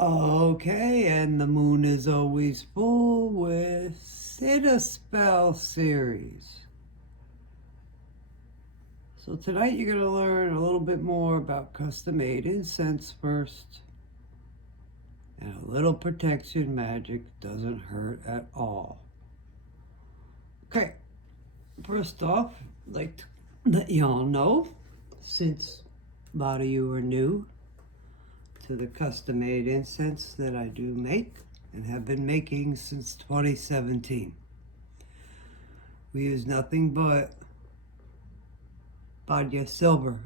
Okay, and the moon is always full with Sit a Spell series. So tonight you're going to learn a little bit more about custom-made incense first. And a little protection magic doesn't hurt at all. Okay, first off, I'd like to let y'all know, since a lot of you are new to the custom-made incense that I do make and have been making since 2017. We use nothing but vodka silver,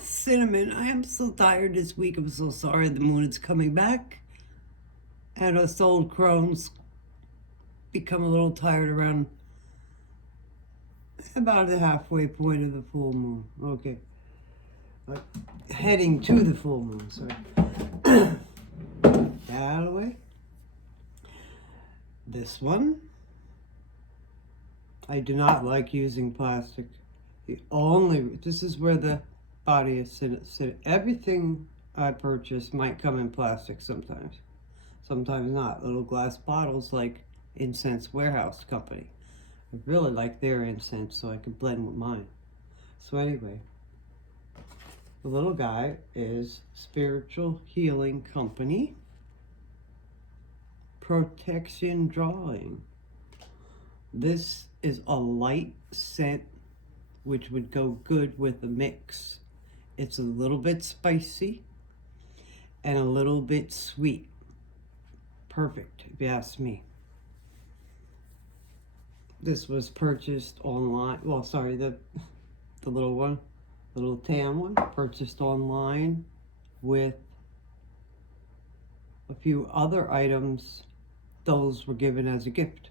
cinnamon. I am so tired this week. I'm so sorry. The moon is coming back, and us old crones become a little tired around about the halfway point of the full moon. Okay. Heading to the full moon, sorry. That out of the way. This one, I do not like using plastic. This is where the body is sit. Everything I purchase might come in plastic sometimes. Sometimes not. Little glass bottles like Incense Warehouse Company. I really like their incense so I can blend with mine. So anyway, the little guy is Spiritual Healing Company Protection Drawing. This is a light scent which would go good with a mix. It's a little bit spicy and a little bit sweet. Perfect, if you ask me. This was purchased online. Well, sorry, the little one. The little tan one, purchased online with a few other items. Those were given as a gift.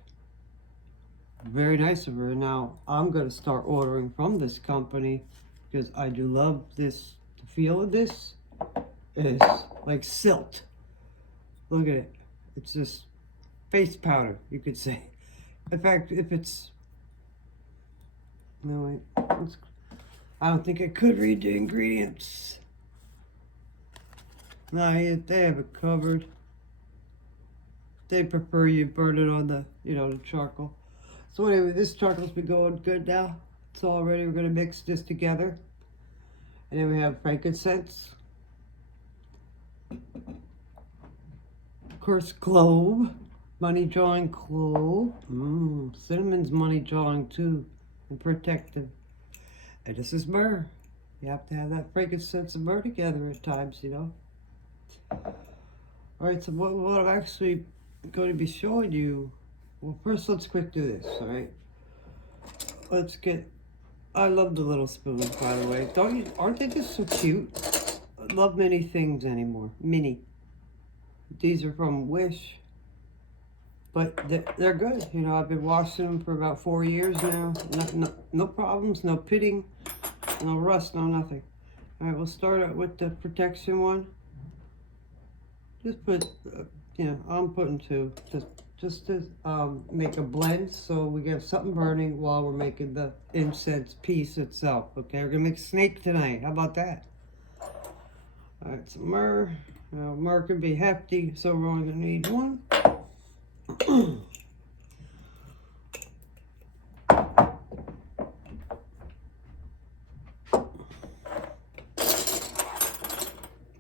Very nice of her. Now, I'm going to start ordering from this company because I do love this. The feel of this is like silt. Look at it. It's just face powder, you could say. In fact, if it's... No, wait. I don't think I could read the ingredients. No, they have it covered. They prefer you burn it on the, the charcoal. So anyway, this charcoal's been going good now. It's all ready. We're going to mix this together. And then we have frankincense. Of course, clove. Money drawing clove. Cinnamon's money drawing too. And protective. And this is myrrh. You have to have that frankincense and myrrh together at times, Alright, so what I'm actually going to be showing you, well, first let's quick do this, alright? I love the little spoons, by the way. Aren't they just so cute? I love many things anymore. Mini. These are from Wish. But they're good. I've been washing them for about 4 years now. No problems, no pitting, no rust, no nothing. All right, we'll start out with the protection one. Just put, I'm putting 2, just to make a blend so we get something burning while we're making the incense piece itself. Okay, we're gonna make snake tonight. How about that? All right, some myrrh. Now, myrrh can be hefty, so we're only gonna need 1.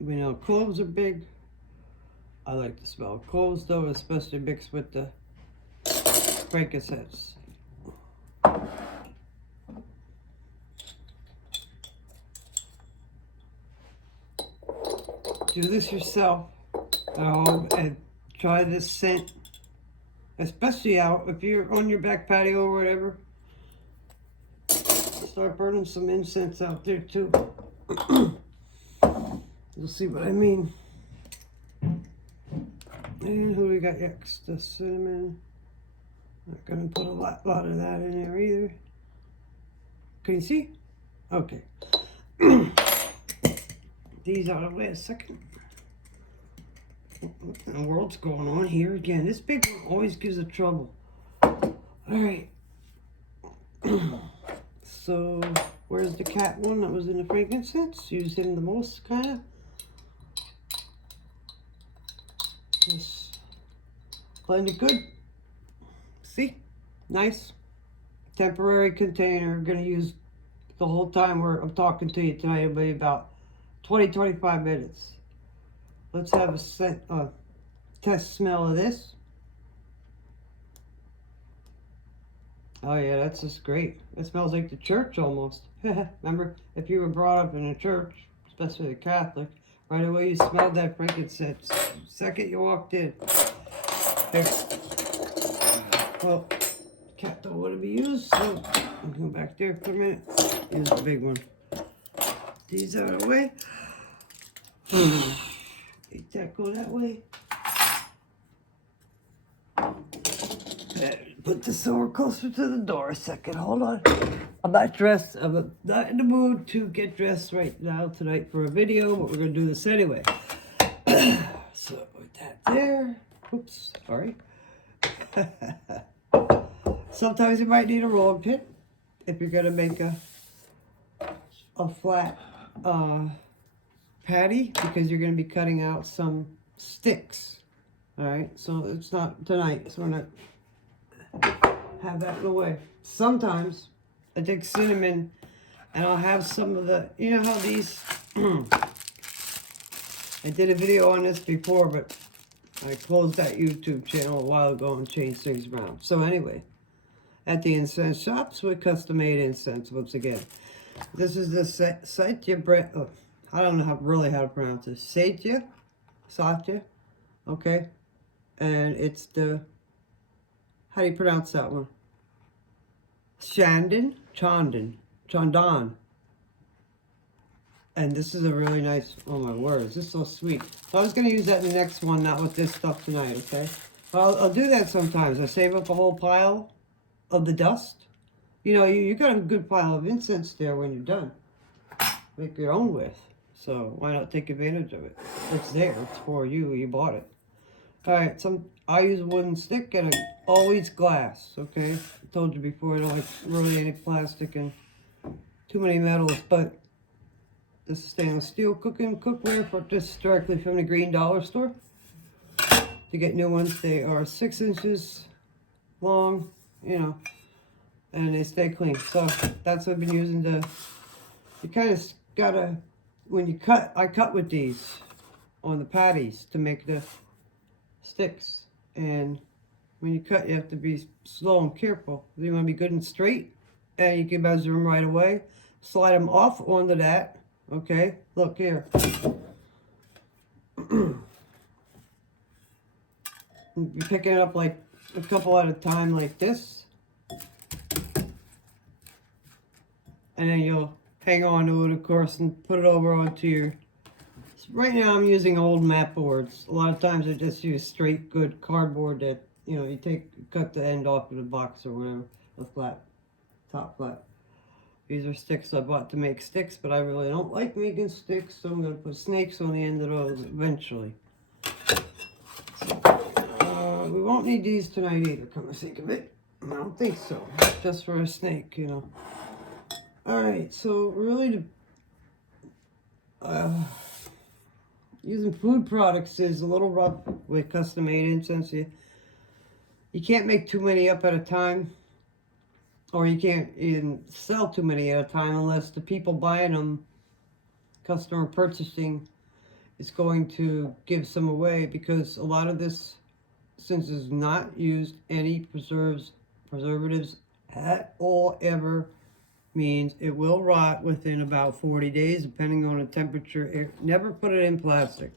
We know cloves are big. I like the smell of cloves though, especially mixed with the frankincense. Do this yourself at home and try this scent. Especially out, if you're on your back patio or whatever, start burning some incense out there too. You'll see what I mean. And who we got next? The cinnamon. Not gonna put a lot of that in there either. Can you see? Okay. These out of the way a second. What in the world's going on here again? This big one always gives a trouble. Alright. So, where's the cat one that was in the frankincense? Used him the most, kind of. Blend it good. See? Nice. Temporary container. I'm going to use the whole time I'm talking to you tonight. It'll be about 20-25 minutes. Let's have a test smell of this. Oh yeah, that's just great. It smells like the church almost. Remember, if you were brought up in a church, especially a Catholic, right away you smelled that frankincense. The second you walked in. Here. Well, cat don't want to be used, so I'll go back there for a minute. Here's the big one. These out of the way. Make that go that way. Put the sword closer to the door a second. Hold on. I'm not dressed. I'm not in the mood to get dressed right now tonight for a video, but we're going to do this anyway. So, with that there. Oops. Sorry. Sometimes you might need a rolling pin if you're going to make a flat patty, because you're going to be cutting out some sticks. Alright, so it's not tonight, so we're not have that in the way. Sometimes I take cinnamon and I'll have some of the, you know how these, I did a video on this before, but I closed that YouTube channel a while ago and changed things around. So anyway, at the incense shops with custom made incense, once again. This is the Satya brand. Oh, I don't know how to pronounce it. Satya, okay, and it's the, how do you pronounce that one? Chandan. And this is a really nice, oh my word, this is so sweet. So I was going to use that in the next one, not with this stuff tonight, okay? But I'll do that sometimes. I save up a whole pile of the dust. You know, you got a good pile of incense there when you're done. Make your own with. So why not take advantage of it? It's there. It's for you. You bought it. All right. I use a wooden stick and always glass. Okay. I told you before I don't like really any plastic and too many metals. But this is stainless steel cookware for just directly from the Green Dollar store. To get new ones, they are 6 inches long. You know. And they stay clean. So that's what I've been using to, you kind of gotta, when you cut, I cut with these on the patties to make the sticks. And when you cut, you have to be slow and careful. You want to be good and straight, and you can measure them right away. Slide them off onto that. Okay, look here. You're picking it up like a couple at a time like this. And then you'll hang on to it, of course, and put it over onto your... Right now I'm using old mat boards. A lot of times I just use straight, good cardboard that, you know, you cut the end off of the box or whatever, the flat, top flat. These are sticks I bought to make sticks, but I really don't like making sticks, so I'm going to put snakes on the end of those eventually. So, we won't need these tonight either, come to think of it. I don't think so. Just for a snake, you know. Alright, so really using food products is a little rough with custom made incense. You can't make too many up at a time, or you can't even sell too many at a time unless the people buying them, customer purchasing, is going to give some away, because a lot of this, since it's not used any preservatives at all ever, means it will rot within about 40 days, depending on the temperature. Never put it in plastic.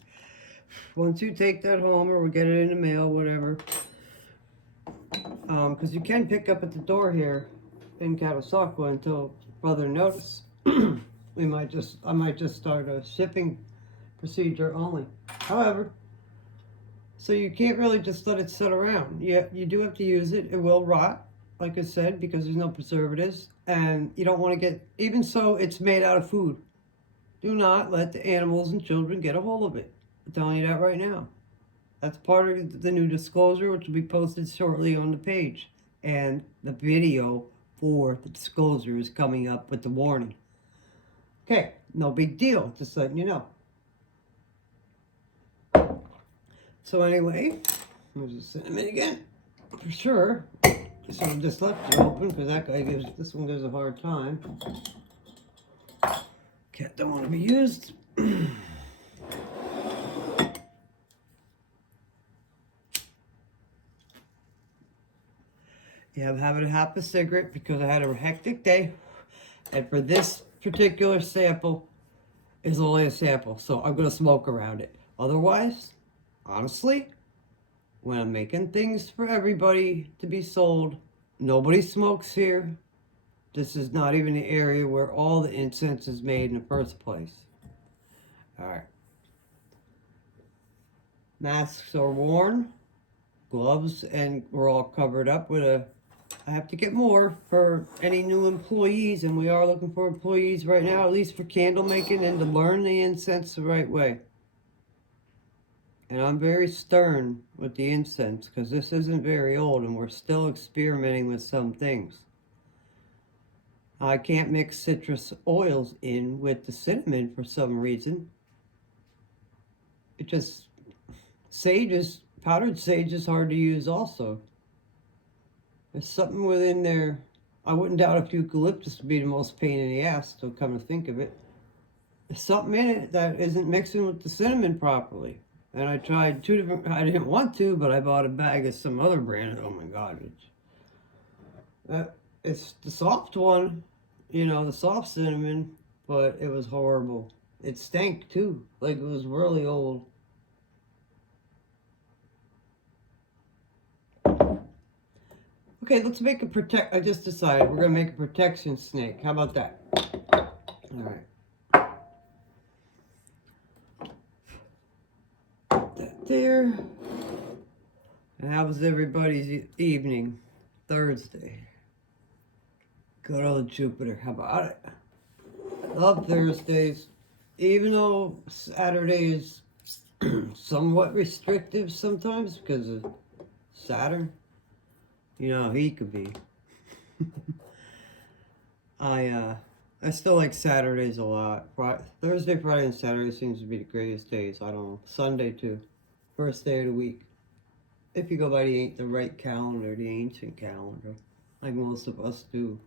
Once you take that home, or we get it in the mail, whatever, because you can pick up at the door here in Catasauqua until further notice. I might just start a shipping procedure only. However, so you can't really just let it sit around. You do have to use it. It will rot, like I said, because there's no preservatives, and you don't want to get, even so it's made out of food, do not let the animals and children get a hold of it. I'm telling you that right now. That's part of the new disclosure, which will be posted shortly on the page, and the video for the disclosure is coming up with the warning. Okay, no big deal, just letting you know. So anyway, There's the cinnamon again, for sure. So I just left it open because that guy gives, this one gives a hard time. Cat don't want to be used. Yeah, I'm having a half a cigarette because I had a hectic day. And for this particular sample, it's only a sample. So I'm going to smoke around it. Otherwise, honestly, when I'm making things for everybody to be sold, nobody smokes here. This is not even the area where all the incense is made in the first place. Alright. Masks are worn. Gloves, and we're all covered up with a... I have to get more for any new employees, and we are looking for employees right now, at least for candle making and to learn the incense the right way. And I'm very stern with the incense because this isn't very old and we're still experimenting with some things. I can't mix citrus oils in with the cinnamon for some reason. It just... powdered sage is hard to use also. There's something within there. I wouldn't doubt if eucalyptus would be the most pain in the ass, so come to think of it. There's something in it that isn't mixing with the cinnamon properly. And I tried 2 different, I didn't want to, but I bought a bag of some other brand. Oh my God. It's the soft one, you know, the soft cinnamon, but it was horrible. It stank too, like it was really old. Okay, let's make a I just decided we're gonna make a protection snake. How about that? All right. Put that there. And how was everybody's evening? Thursday. Good old Jupiter. How about it? Love Thursdays. Even though Saturday is somewhat restrictive sometimes because of Saturn. You know how he could be. I still like Saturdays a lot. Thursday, Friday, and Saturday seems to be the greatest days. I don't know. Sunday too. First day of the week. If you go by the right calendar, the ancient calendar, like most of us do.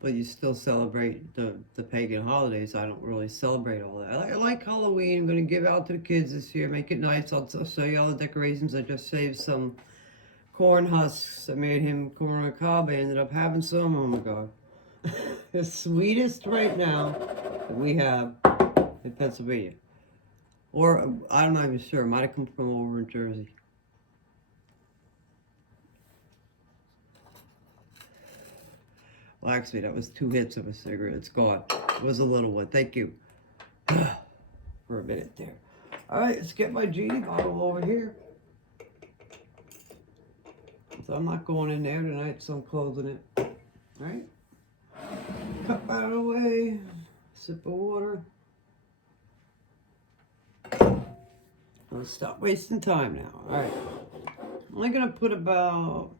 But you still celebrate the pagan holidays. I don't really celebrate all that. I like Halloween. I'm going to give out to the kids this year. Make it nice. I'll show you all the decorations. I just saved some corn husks. I made him corn on the cob. I ended up having some. Oh my God. The sweetest right now that we have in Pennsylvania. Or, I'm not even sure. It might have come from over in Jersey. Well, actually, that was 2 hits of a cigarette. It's gone. It was a little one. Thank you. For a minute there. All right, let's get my genie bottle over here. So I'm not going in there tonight, so I'm closing it. All right. Cup out of the way. Sip of water. Let's stop wasting time now. All right. I'm only going to put about...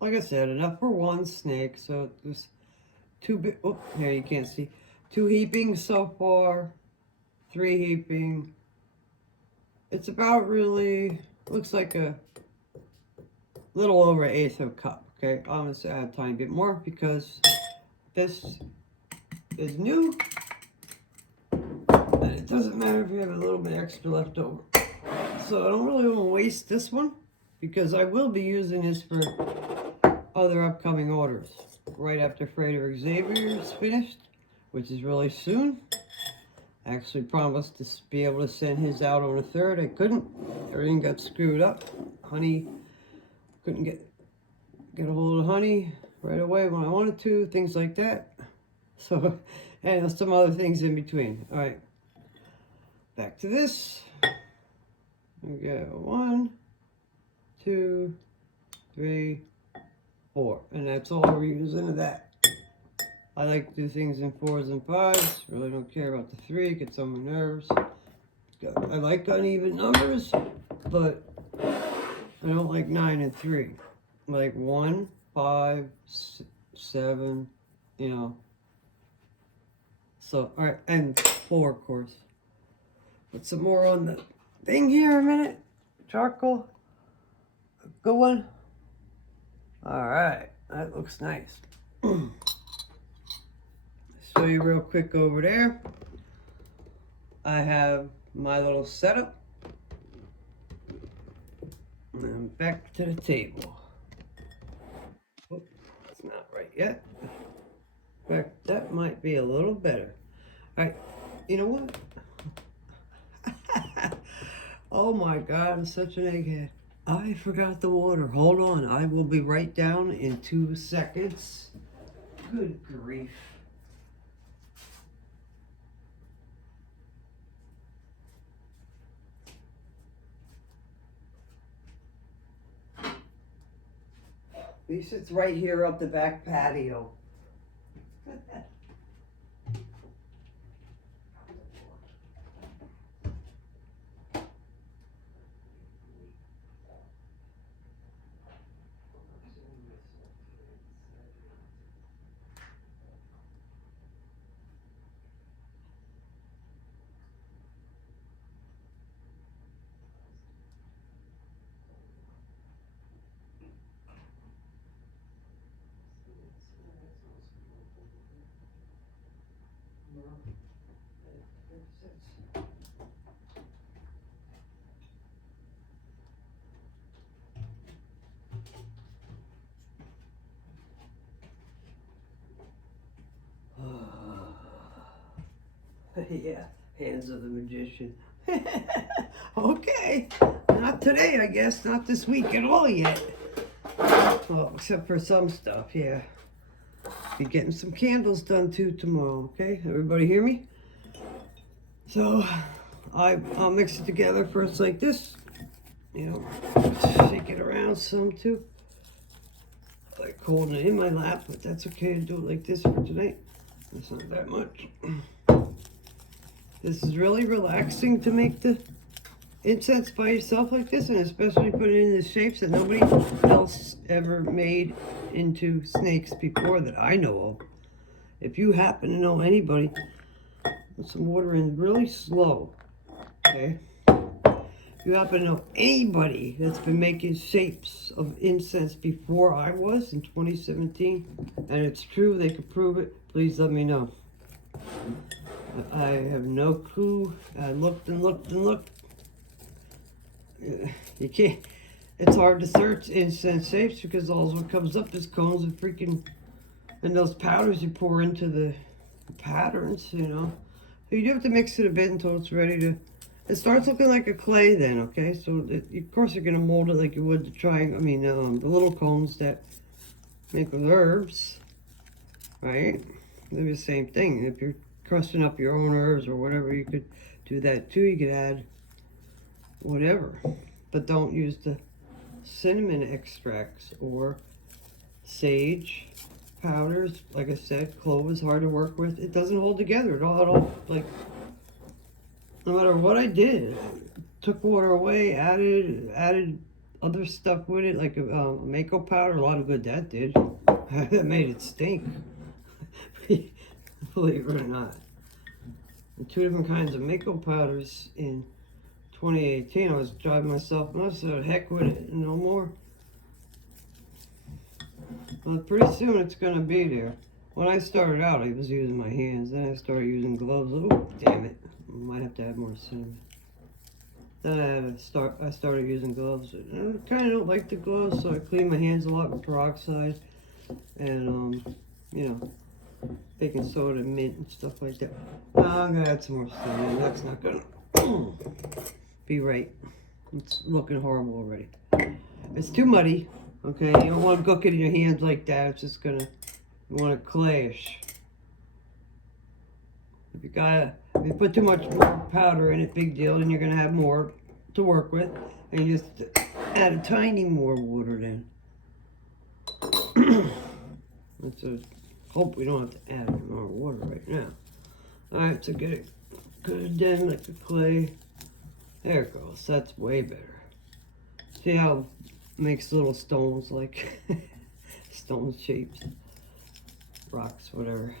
Like I said, enough for 1 snake, so there's 2 big, oh, here you can't see. 2 heapings so far, 3 heaping. It's about really, looks like a little over 1/8 of a cup, okay? I'm gonna add a tiny bit more because this is new. And it doesn't matter if you have a little bit extra left over. So I don't really want to waste this one because I will be using this for other upcoming orders right after Freighter Xavier is finished, which is really soon. I actually promised to be able to send his out on the 3rd. I couldn't. Everything got screwed up. Honey, couldn't get a hold of Honey right away when I wanted to, things like that. So, and some other things in between. All right, back to this. We go 1, 2, 3, 4, and that's all we're using of that. I like to do things in 4s and 5s. Really don't care about the 3. Gets on my nerves. I like uneven numbers, but I don't like 9 and 3. I like 1, 5, 7, you know. So, all right, and 4, of course. Put some more on the thing here a minute. Charcoal. Good one. Alright, that looks nice. Show you real quick over there. I have my little setup. And back to the table. Oh, it's not right yet. In fact, that might be a little better. Alright, you know what? Oh my God, I'm such an egghead. I forgot the water. Hold on, I will be right down in 2 seconds. Good grief. At least it's right here up the back patio. Yeah, hands of the magician. Okay, not today, I guess. Not this week at all yet. Well, except for some stuff, yeah. Be getting some candles done too tomorrow, okay? Everybody hear me? So, I'll mix it together first like this. You know, shake it around some too. I like holding it in my lap, but that's okay to do it like this for tonight. That's not that much. This is really relaxing to make the incense by yourself like this, and especially put it in the shapes that nobody else ever made into snakes before that I know of. If you happen to know anybody, put some water in really slow, okay? If you happen to know anybody that's been making shapes of incense before I was in 2017, and it's true, they could prove it, please let me know. I have no clue. I looked and looked and looked. You can't, it's hard to search incense shapes because all what comes up is cones and freaking, and those powders you pour into the patterns, you know. So you do have to mix it a bit until it's ready to, it starts looking like a clay then, okay? So of course you're going to mold it like you would the the little cones that make with herbs, right? They're the same thing. If you're crusting up your own herbs or whatever, you could do that too. You could add whatever, but don't use the cinnamon extracts or sage powders. Like I said, clove is hard to work with. It doesn't hold together at all. Like, no matter what I did, took water away, added other stuff with it, like mako powder. A lot of good that did. That made it stink. Believe it or not. And 2 different kinds of mako powders in 2018. I was driving myself nuts, so heck with it, no more. Well, pretty soon it's gonna be there. When I started out, I was using my hands. Then I started using gloves. Oh, damn it! I might have to add more cinnamon. Then I started using gloves. I kind of don't like the gloves, so I clean my hands a lot with peroxide and you know, baking soda, mint, and stuff like that. I'm gonna add some more cinnamon. That's not gonna be right. It's looking horrible already. It's too muddy. Okay, you don't want to cook it in your hands like that. It's just gonna, you want to clash. If you put too much powder in it, big deal, then you're gonna have more to work with, and you just add a tiny more water then. Let's hope we don't have to add more water right now. All right, so get it good then, like the clay. There it goes. That's way better. See how it makes little stones, like stone shapes, rocks, whatever.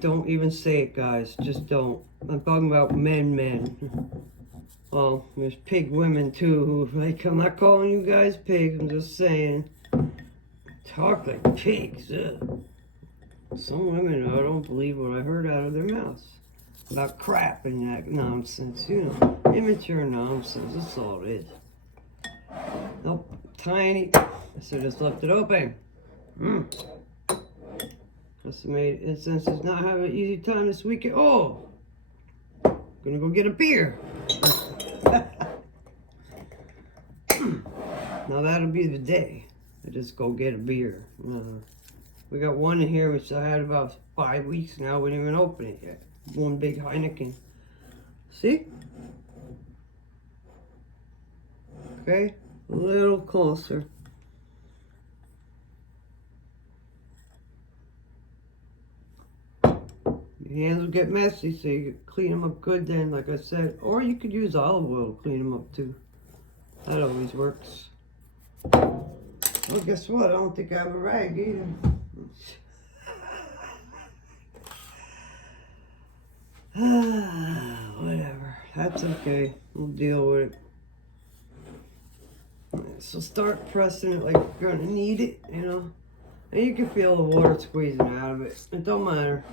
Don't even say it, guys. Just don't. I'm talking about men. Well, there's pig women too. Like, I'm not calling you guys pigs. I'm just saying. Talk like pigs. Ugh. Some women, I don't believe what I heard out of their mouths about crap and that nonsense. You know, immature nonsense. That's all it is. Nope, tiny. So just left it open. Just Made Insence does not have an easy time this weekend. Oh, gonna go get a beer. Now that'll be the day. I just go get a beer. We got one in here which I had about 5 weeks now. We didn't even open it yet. One big Heineken. See? Okay, a little closer. Your hands will get messy, so you clean them up good then, like I said. Or you could use olive oil to clean them up too. That always works. Well, guess what? I don't think I have a rag either. Whatever. That's okay. We'll deal with it. So start pressing it like you're gonna need it, you know. And you can feel the water squeezing out of it. It don't matter.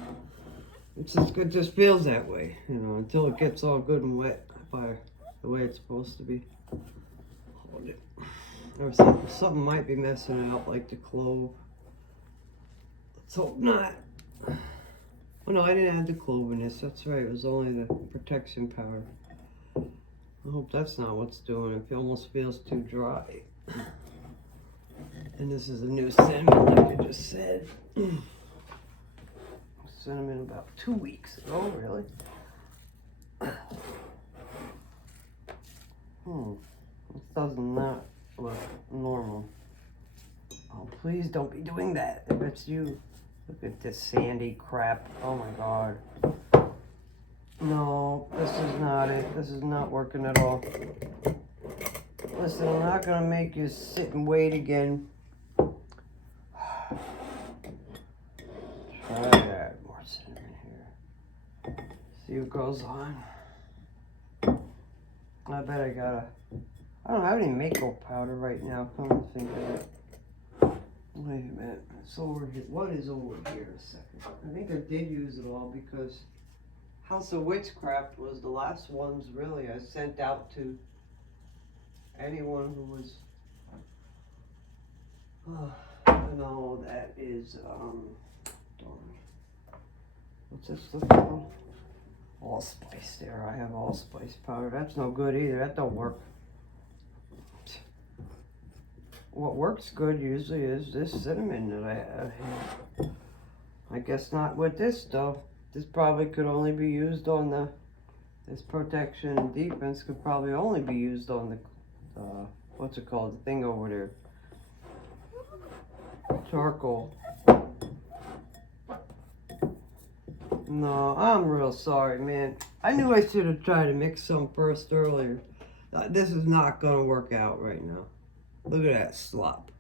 It's just, it just feels that way, you know, until it gets all good and wet by the way it's supposed to be. Hold it. Or something might be messing it up, like the clove. Let's hope not. Oh no, I didn't add the clove in this. That's right, it was only the protection powder. I hope that's not what's doing it. It almost feels too dry. And this is a new cinnamon, like I just said. Cinnamon about 2 weeks ago, really. This does not look normal. Oh, please don't be doing that if it's you. Look at this sandy crap. Oh my God. No, this is not it. This is not working at all. Listen, I'm not gonna make you sit and wait again. Try that. More cinnamon here. See what goes on. I bet I don't have any makeup powder right now. Come to think of it. Wait a minute. It's over here. What is over here? A second. I think I did use it all because House of Witchcraft was the last ones really I sent out to anyone who was. No, that is darn. What's this look called? Allspice. There, I have allspice powder. That's no good either. That don't work. What works good usually is this cinnamon that I have here. I guess not with this though. This probably could only be used on this protection and defense could probably only be used on the, what's it called? The thing over there. Charcoal. No, I'm real sorry, man. I knew I should have tried to mix some first earlier. This is not going to work out right now. Look at that slop.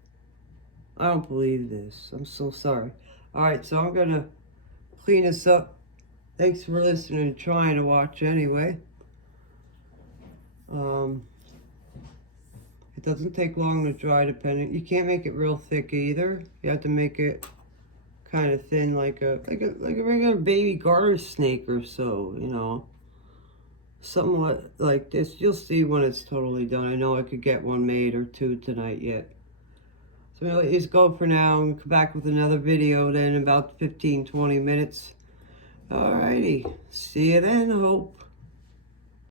I don't believe this. I'm so sorry. Alright, so I'm going to clean this up. Thanks for listening and trying to watch anyway. It doesn't take long to dry depending. You can't make it real thick either. You have to make it kind of thin like a regular baby garter snake or so, you know. Somewhat like this. You'll see when it's totally done. I know I could get one made or two tonight yet. So I'm gonna let you go for now and come back with another video then in about 15-20 minutes. Alrighty. See you then, I hope.